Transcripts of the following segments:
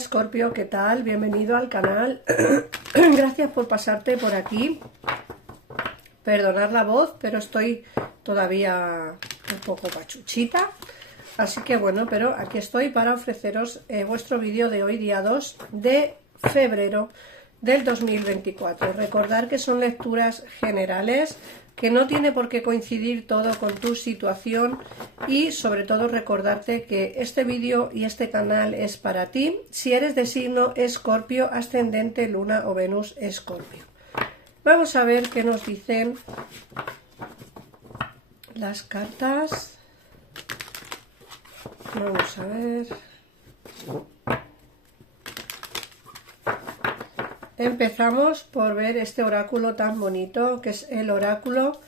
Escorpio, ¿qué tal? Bienvenido al canal. Gracias por pasarte por aquí. Perdonad la voz, pero estoy todavía un poco pachuchita. Así que bueno, pero aquí estoy para ofreceros vuestro vídeo de hoy, día 2 de febrero del 2024. Recordar que son lecturas generales, que no tiene por qué coincidir todo con tu situación y sobre todo recordarte que este vídeo y este canal es para ti si eres de signo Escorpio, ascendente, Luna o Venus Escorpio. Vamos a ver qué nos dicen las cartas. Vamos a ver. Empezamos por ver este oráculo tan bonito, que es el oráculo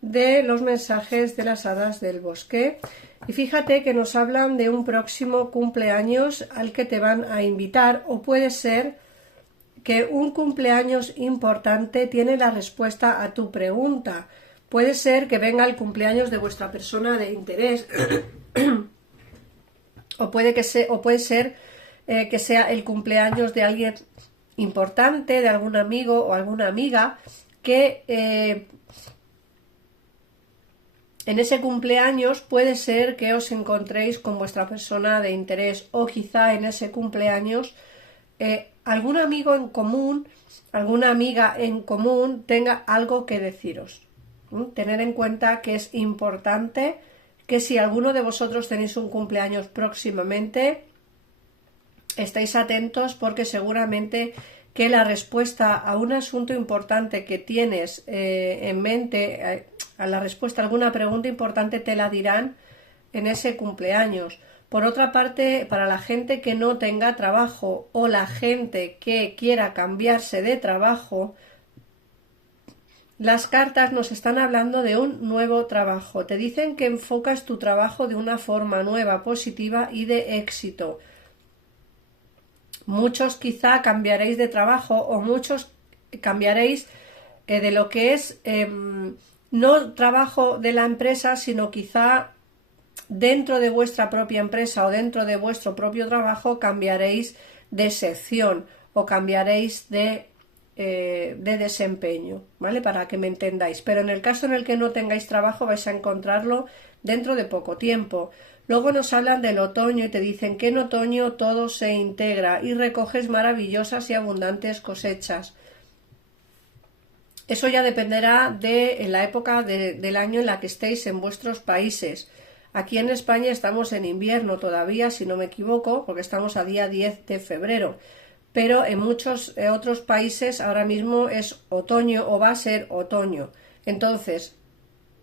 de los mensajes de las hadas del bosque. Y fíjate que nos hablan de un próximo cumpleaños al que te van a invitar, o puede ser que un cumpleaños importante tiene la respuesta a tu pregunta. Puede ser que venga el cumpleaños de vuestra persona de interés o puede ser que sea el cumpleaños de alguien importante, de algún amigo o alguna amiga que en ese cumpleaños puede ser que os encontréis con vuestra persona de interés, o quizá en ese cumpleaños algún amigo en común, alguna amiga en común tenga algo que deciros. Tener en cuenta que es importante que si alguno de vosotros tenéis un cumpleaños próximamente, estéis atentos, porque seguramente que la respuesta a un asunto importante que tienes en mente, a la respuesta a alguna pregunta importante, te la dirán en ese cumpleaños. Por otra parte, para la gente que no tenga trabajo o la gente que quiera cambiarse de trabajo, las cartas nos están hablando de un nuevo trabajo. Te dicen que enfocas tu trabajo de una forma nueva, positiva y de éxito. Muchos quizá cambiaréis de trabajo, o muchos cambiaréis de lo que es no trabajo de la empresa, sino quizá dentro de vuestra propia empresa o dentro de vuestro propio trabajo cambiaréis de sección o cambiaréis de desempeño, ¿vale? Para que me entendáis. Pero en el caso en el que no tengáis trabajo, vais a encontrarlo dentro de poco tiempo. Luego nos hablan del otoño y te dicen que en otoño todo se integra y recoges maravillosas y abundantes cosechas. Eso ya dependerá de la época del año en la que estéis en vuestros países. Aquí en España estamos en invierno todavía, si no me equivoco, porque estamos a día 10 de febrero. Pero en muchos otros países ahora mismo es otoño o va a ser otoño. Entonces,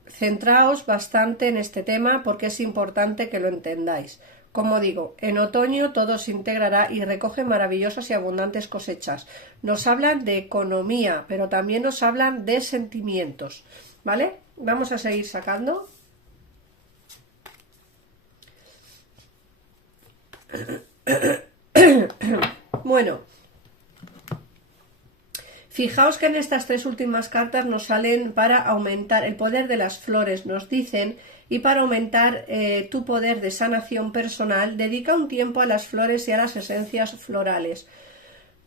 centraos bastante en este tema porque es importante que lo entendáis. Como digo, en otoño todo se integrará y recoge maravillosas y abundantes cosechas. Nos hablan de economía, pero también nos hablan de sentimientos, ¿vale? Vamos a seguir sacando. Bueno, fijaos que en estas tres últimas cartas nos salen para aumentar el poder de las flores, nos dicen, y para aumentar tu poder de sanación personal, dedica un tiempo a las flores y a las esencias florales.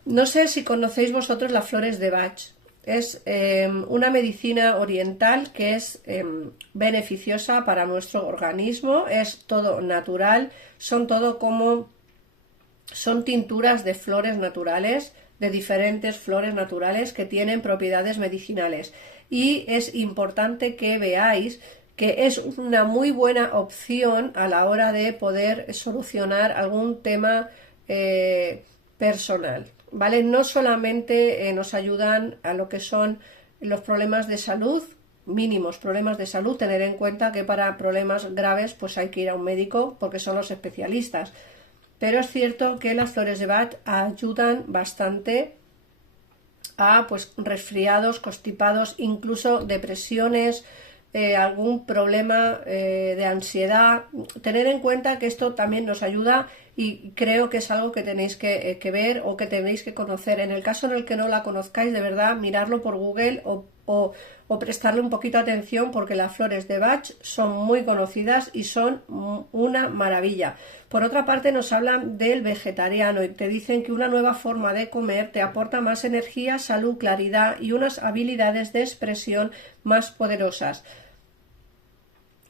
No sé si conocéis vosotros las flores de Bach. Es una medicina oriental que es beneficiosa para nuestro organismo, es todo natural, son tinturas de flores naturales, de diferentes flores naturales que tienen propiedades medicinales, y es importante que veáis que es una muy buena opción a la hora de poder solucionar algún tema personal, ¿vale? No solamente nos ayudan a lo que son los problemas de salud, mínimos problemas de salud, tener en cuenta que para problemas graves pues hay que ir a un médico porque son los especialistas. Pero es cierto que las flores de Bach ayudan bastante a pues resfriados, constipados, incluso depresiones, algún problema de ansiedad. Tener en cuenta que esto también nos ayuda y creo que es algo que tenéis que ver o que tenéis que conocer. En el caso en el que no la conozcáis, de verdad, mirarlo por Google o prestarle un poquito de atención, porque las flores de Bach son muy conocidas y son una maravilla. Por otra parte, nos hablan del vegetariano y te dicen que una nueva forma de comer te aporta más energía, salud, claridad y unas habilidades de expresión más poderosas.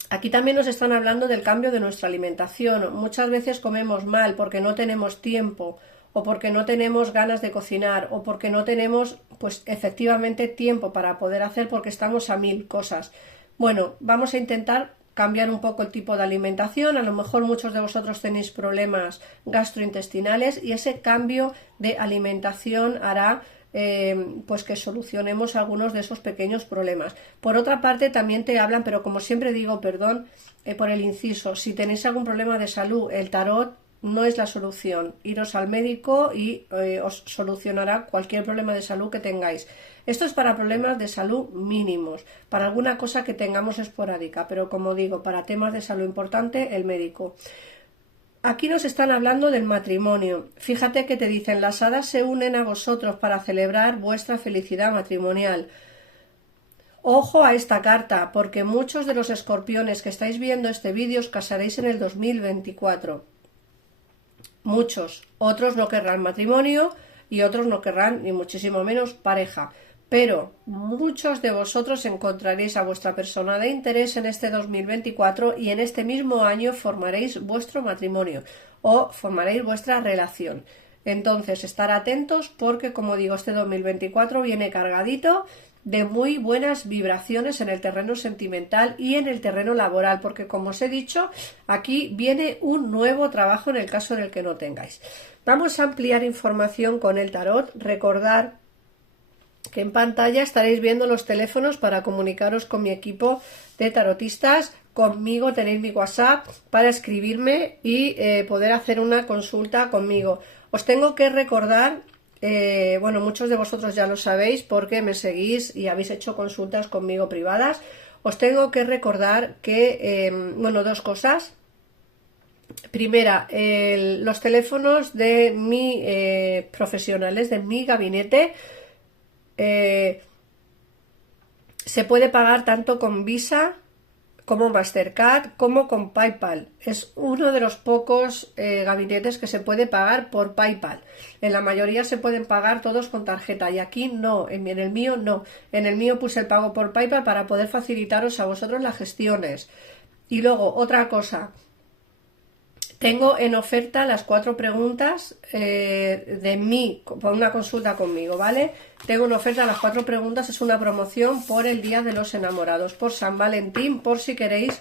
Aquí también nos están hablando del cambio de nuestra alimentación. Muchas veces comemos mal porque no tenemos tiempo, o porque no tenemos ganas de cocinar, o porque no tenemos, pues efectivamente, tiempo para poder hacer, porque estamos a 1000 cosas. Bueno, vamos a intentar cambiar un poco el tipo de alimentación. A lo mejor muchos de vosotros tenéis problemas gastrointestinales y ese cambio de alimentación hará pues que solucionemos algunos de esos pequeños problemas. Por otra parte, también te hablan, pero como siempre digo, perdón por el inciso, si tenéis algún problema de salud, el tarot no es la solución. Iros al médico y os solucionará cualquier problema de salud que tengáis. Esto es para problemas de salud mínimos, para alguna cosa que tengamos esporádica, pero como digo, para temas de salud importante, el médico. Aquí nos están hablando del matrimonio. Fíjate que te dicen, las hadas se unen a vosotros para celebrar vuestra felicidad matrimonial. Ojo a esta carta, porque muchos de los escorpiones que estáis viendo este vídeo os casaréis en el 2024. Muchos. Otros no querrán matrimonio y otros no querrán ni muchísimo menos pareja. Pero muchos de vosotros encontraréis a vuestra persona de interés en este 2024 y en este mismo año formaréis vuestro matrimonio o formaréis vuestra relación. Entonces, estar atentos porque, como digo, este 2024 viene cargadito de muy buenas vibraciones en el terreno sentimental y en el terreno laboral, porque, como os he dicho, aquí viene un nuevo trabajo en el caso en el que no tengáis. Vamos a ampliar información con el tarot. Recordar que en pantalla estaréis viendo los teléfonos para comunicaros con mi equipo de tarotistas. Conmigo tenéis mi WhatsApp para escribirme y poder hacer una consulta conmigo. Os tengo que recordar, bueno, muchos de vosotros ya lo sabéis porque me seguís y habéis hecho consultas conmigo privadas. Os tengo que recordar que, bueno, dos cosas. Primera, los teléfonos de mi profesionales, de mi gabinete, se puede pagar tanto con Visa como Mastercard como con PayPal. Es uno de los pocos gabinetes que se puede pagar por PayPal. En la mayoría se pueden pagar todos con tarjeta y aquí no, en el mío no. En el mío puse el pago por PayPal para poder facilitaros a vosotros las gestiones. Y luego, otra cosa. Tengo en oferta las 4 preguntas de mí, por una consulta conmigo, ¿vale? Tengo en oferta las 4 preguntas, es una promoción por el Día de los Enamorados, por San Valentín, por si queréis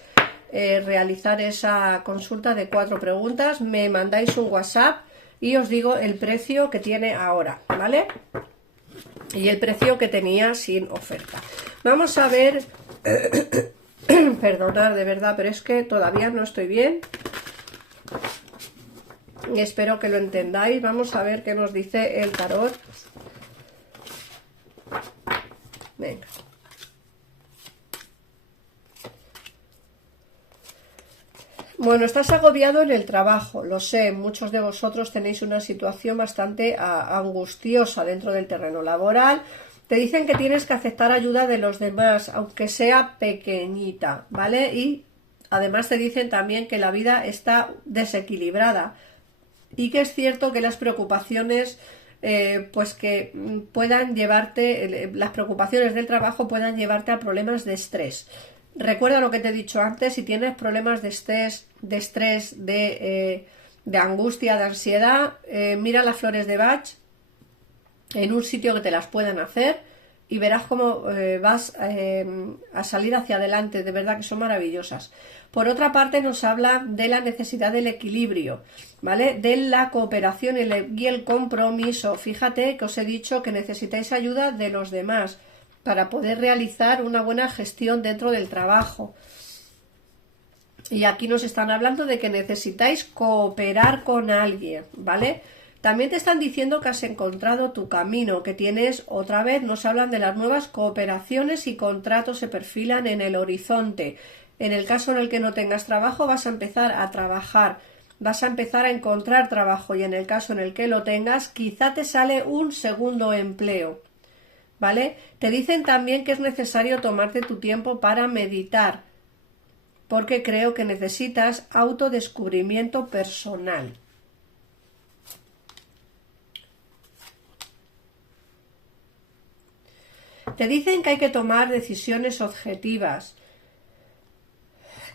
realizar esa consulta de 4 preguntas, me mandáis un WhatsApp y os digo el precio que tiene ahora, ¿vale? Y el precio que tenía sin oferta. Vamos a ver, perdonad de verdad, pero es que todavía no estoy bien. Y espero que lo entendáis. Vamos a ver qué nos dice el tarot. Venga. Bueno, estás agobiado en el trabajo, lo sé, muchos de vosotros tenéis una situación bastante angustiosa dentro del terreno laboral. Te dicen que tienes que aceptar ayuda de los demás, aunque sea pequeñita, ¿vale? Y además te dicen también que la vida está desequilibrada y que es cierto que las preocupaciones, pues que puedan llevarte, las preocupaciones del trabajo puedan llevarte a problemas de estrés. Recuerda lo que te he dicho antes, si tienes problemas de estrés, de angustia, de ansiedad, mira las flores de Bach en un sitio que te las puedan hacer y verás cómo vas a salir hacia adelante, de verdad que son maravillosas. Por otra parte nos habla de la necesidad del equilibrio, ¿vale? De la cooperación y el compromiso. Fíjate que os he dicho que necesitáis ayuda de los demás para poder realizar una buena gestión dentro del trabajo. Y aquí nos están hablando de que necesitáis cooperar con alguien, ¿vale? También te están diciendo que has encontrado tu camino, que tienes, otra vez nos hablan de las nuevas cooperaciones y contratos se perfilan en el horizonte. En el caso en el que no tengas trabajo vas a empezar a trabajar vas a empezar a encontrar trabajo y en el caso en el que lo tengas, quizá te sale un segundo empleo, ¿vale? Te dicen también que es necesario tomarte tu tiempo para meditar, porque creo que necesitas autodescubrimiento personal. Te dicen que hay que tomar decisiones objetivas,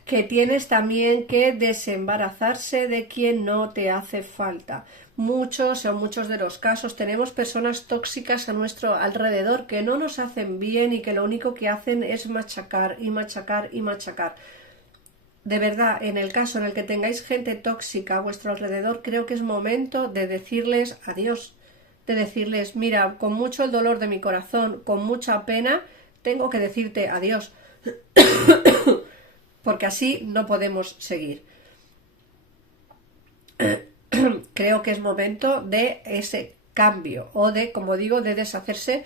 que tienes también que desembarazarse de quien no te hace falta. Muchos de los casos tenemos personas tóxicas a nuestro alrededor que no nos hacen bien y que lo único que hacen es machacar y machacar y machacar. De verdad, en el caso en el que tengáis gente tóxica a vuestro alrededor, creo que es momento de decirles adiós, de decirles, mira, con mucho el dolor de mi corazón, con mucha pena, tengo que decirte adiós, porque así no podemos seguir. Creo que es momento de ese cambio o de, como digo, de deshacerse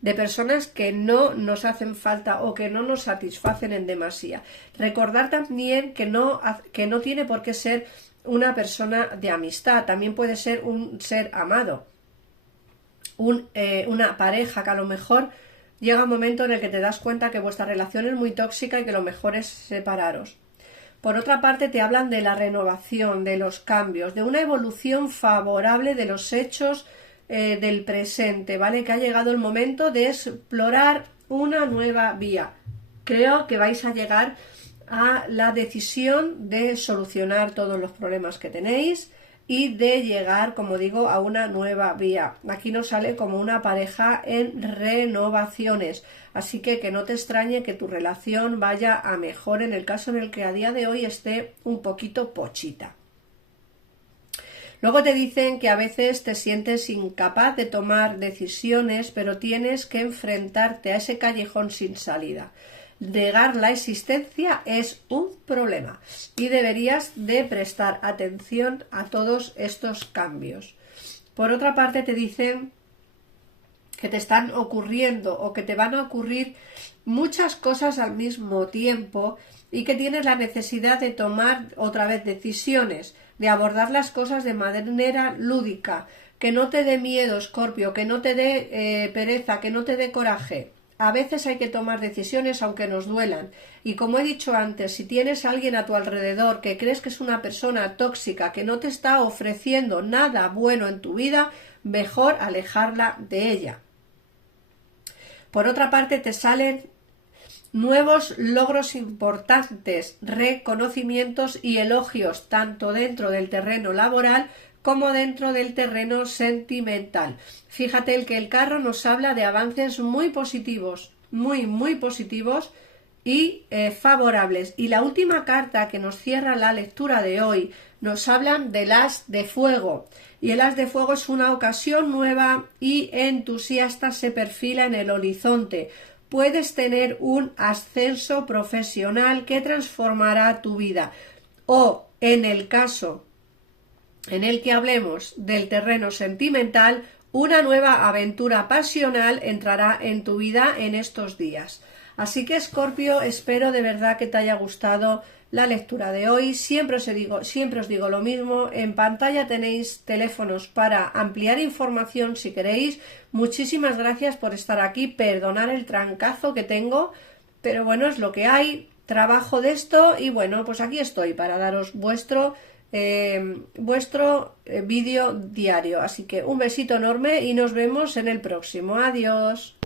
de personas que no nos hacen falta o que no nos satisfacen en demasía. Recordar también que no tiene por qué ser una persona de amistad, también puede ser un ser amado, una pareja que a lo mejor llega un momento en el que te das cuenta que vuestra relación es muy tóxica y que lo mejor es separaros. Por otra parte, te hablan de la renovación, de los cambios, de una evolución favorable de los hechos del presente, ¿vale? Que ha llegado el momento de explorar una nueva vía. Creo que vais a llegar a la decisión de solucionar todos los problemas que tenéis y de llegar, como digo, a una nueva vía. Aquí nos sale como una pareja en renovaciones, así que no te extrañe que tu relación vaya a mejor en el caso en el que a día de hoy esté un poquito pochita. Luego te dicen que a veces te sientes incapaz de tomar decisiones, pero tienes que enfrentarte a ese callejón sin salida. Negar la existencia es un problema y deberías de prestar atención a todos estos cambios. Por otra parte, te dicen que te están ocurriendo o que te van a ocurrir muchas cosas al mismo tiempo y que tienes la necesidad de tomar otra vez decisiones, de abordar las cosas de manera lúdica, que no te dé miedo, Escorpio, que no te dé pereza, que no te dé coraje. A veces hay que tomar decisiones aunque nos duelan. Y como he dicho antes, si tienes a alguien a tu alrededor que crees que es una persona tóxica, que no te está ofreciendo nada bueno en tu vida, mejor alejarla de ella. Por otra parte, te salen nuevos logros importantes, reconocimientos y elogios, tanto dentro del terreno laboral como dentro del terreno sentimental. Fíjate que el carro nos habla de avances muy positivos, muy positivos y favorables. Y la última carta que nos cierra la lectura de hoy nos hablan del as de fuego. Y el as de fuego es una ocasión nueva y entusiasta, se perfila en el horizonte. Puedes tener un ascenso profesional que transformará tu vida. O, en el caso en el que hablemos del terreno sentimental, una nueva aventura pasional entrará en tu vida en estos días. Así que, Escorpio, espero de verdad que te haya gustado la lectura de hoy. Siempre os digo lo mismo. En pantalla tenéis teléfonos para ampliar información si queréis. Muchísimas gracias por estar aquí. Perdonad el trancazo que tengo, pero bueno, es lo que hay. Trabajo de esto y bueno, pues aquí estoy para daros vuestro vídeo diario. Así que un besito enorme y nos vemos en el próximo. Adiós.